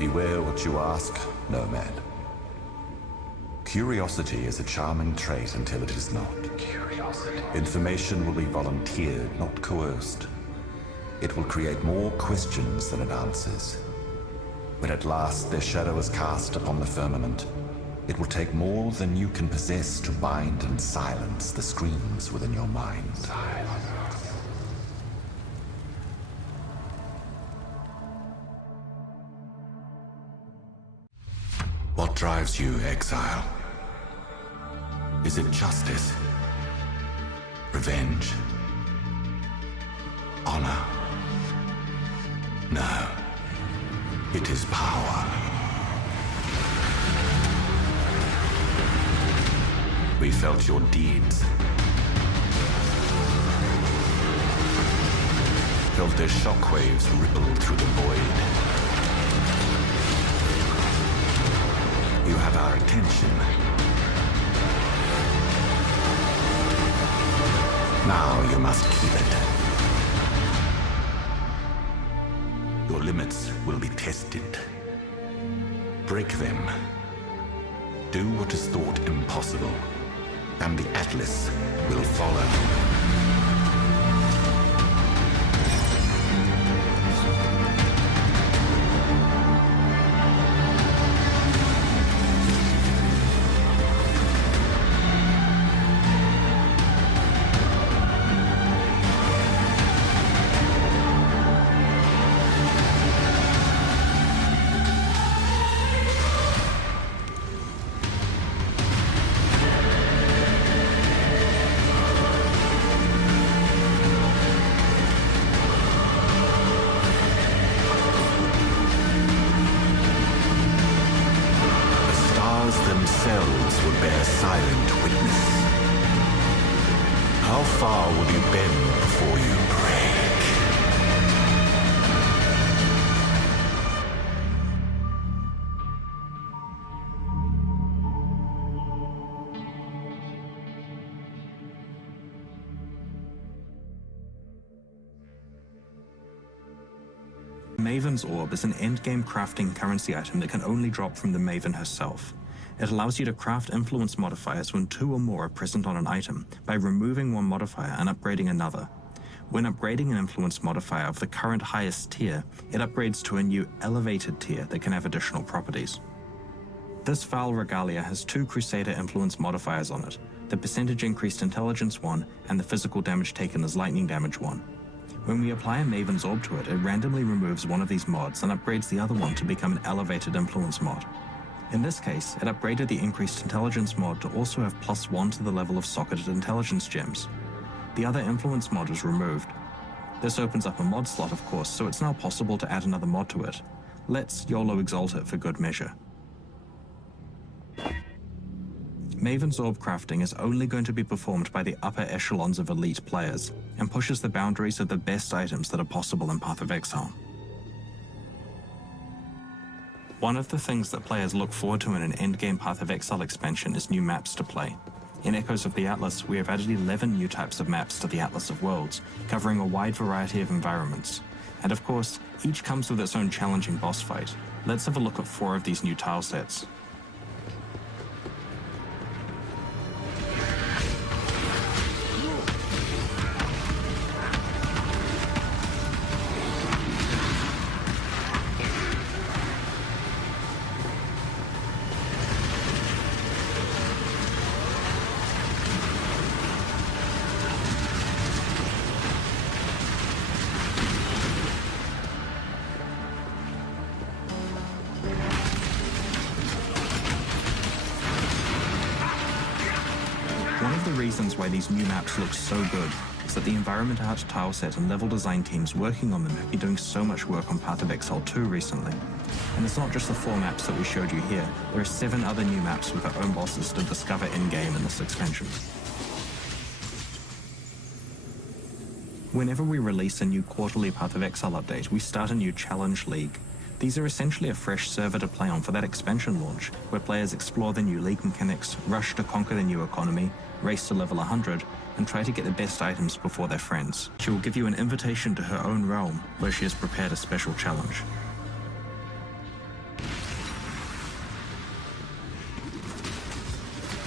Beware what you ask, nomad. Curiosity is a charming trait until it is not. Curiosity. Information will be volunteered, not coerced. It will create more questions than it answers. When at last their shadow is cast upon the firmament, it will take more than you can possess to bind and silence the screams within your mind. What drives you, exile? Is it justice? Revenge? Honor? No. It is power. We felt your deeds. Felt their shockwaves ripple through the void. You have our attention. Now you must keep it. Your limits will be tested. Break them. Do what is thought impossible, and the Atlas will follow. Themselves will bear silent witness. How far will you bend before you break? Maven's Orb is an endgame crafting currency item that can only drop from the Maven herself. It allows you to craft influence modifiers when 2 or more are present on an item by removing one modifier and upgrading another. When upgrading an influence modifier of the current highest tier, it upgrades to a new elevated tier that can have additional properties. This Foul Regalia has 2 Crusader influence modifiers on it, the percentage increased intelligence 1 and the physical damage taken as lightning damage 1. When we apply a Maven's Orb to it, it randomly removes one of these mods and upgrades the other one to become an elevated influence mod. In this case, it upgraded the increased intelligence mod to also have +1 to the level of socketed intelligence gems. The other influence mod was removed. This opens up a mod slot, of course, so it's now possible to add another mod to it. Let's YOLO exalt it for good measure. Maven's Orb crafting is only going to be performed by the upper echelons of elite players, and pushes the boundaries of the best items that are possible in Path of Exile. One of the things that players look forward to in an endgame Path of Exile expansion is new maps to play. In Echoes of the Atlas, we have added 11 new types of maps to the Atlas of Worlds, covering a wide variety of environments. And of course, each comes with its own challenging boss fight. Let's have a look at 4 of these new tile sets. One of the reasons why these new maps look so good is that the environment art tileset and level design teams working on them have been doing so much work on Path of Exile 2 recently. And it's not just the 4 maps that we showed you here, there are 7 other new maps with their own bosses to discover in-game in this expansion. Whenever we release a new quarterly Path of Exile update, we start a new Challenge League. These are essentially a fresh server to play on for that expansion launch, where players explore the new league mechanics, rush to conquer the new economy, race to level 100, and try to get the best items before their friends. She will give you an invitation to her own realm, where she has prepared a special challenge.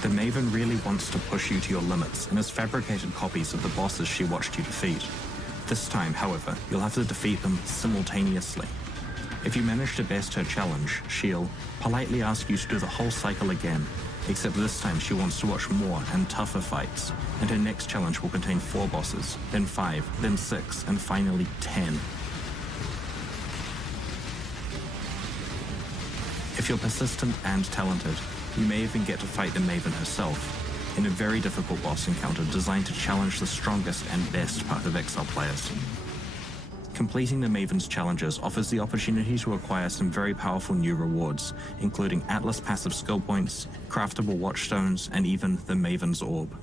The Maven really wants to push you to your limits and has fabricated copies of the bosses she watched you defeat. This time, however, you'll have to defeat them simultaneously. If you manage to best her challenge, she'll politely ask you to do the whole cycle again, except this time she wants to watch more and tougher fights, and her next challenge will contain 4 bosses, then 5, then 6, and finally 10. If you're persistent and talented, you may even get to fight the Maven herself, in a very difficult boss encounter designed to challenge the strongest and best Path of Exile players. Completing the Maven's challenges offers the opportunity to acquire some very powerful new rewards, including Atlas passive skill points, craftable watchstones, and even the Maven's Orb.